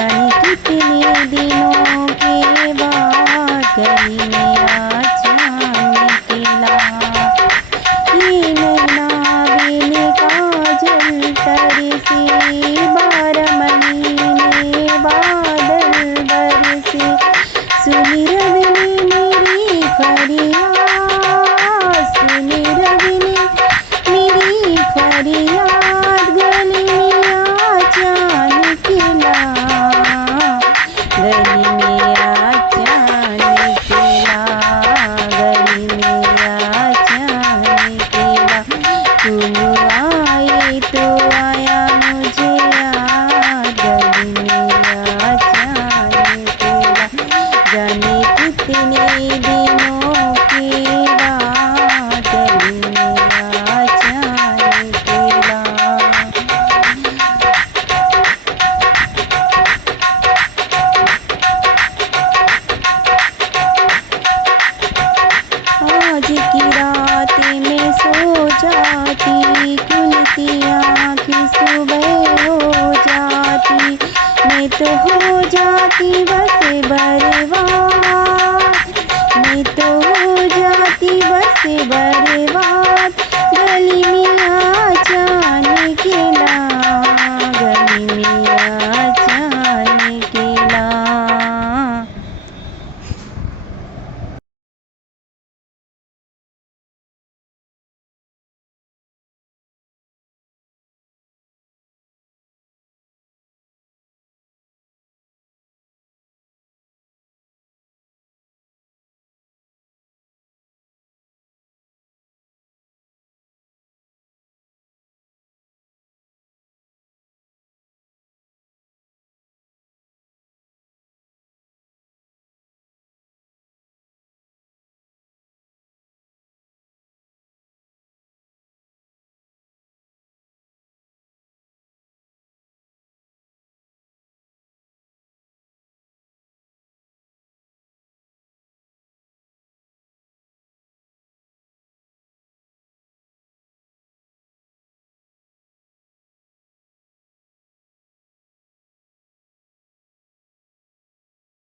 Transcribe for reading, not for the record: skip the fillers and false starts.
जाने कितने दिनों के बाद गली में आज चाँद निकला। ये नैना बिन काजल तरसे, 12 महीने बादल बरसे। सुनी रवि ने मेरी फरियाद, सुनी रवि ने मेरी फरियाद, गली में आज चाँद निकला, गली में आज चाँद निकला, गली में आज चाँद निकला। तुम आए तो आया मुझे याद, गली में आज चाँद निकला। जाने कितने दिनों के बाद गली में आज चाँद निकला। आज की रात में सो जाती, खुलती आँखें सुबह हो जाती, मैं तो हो जाती बस बर्बाद।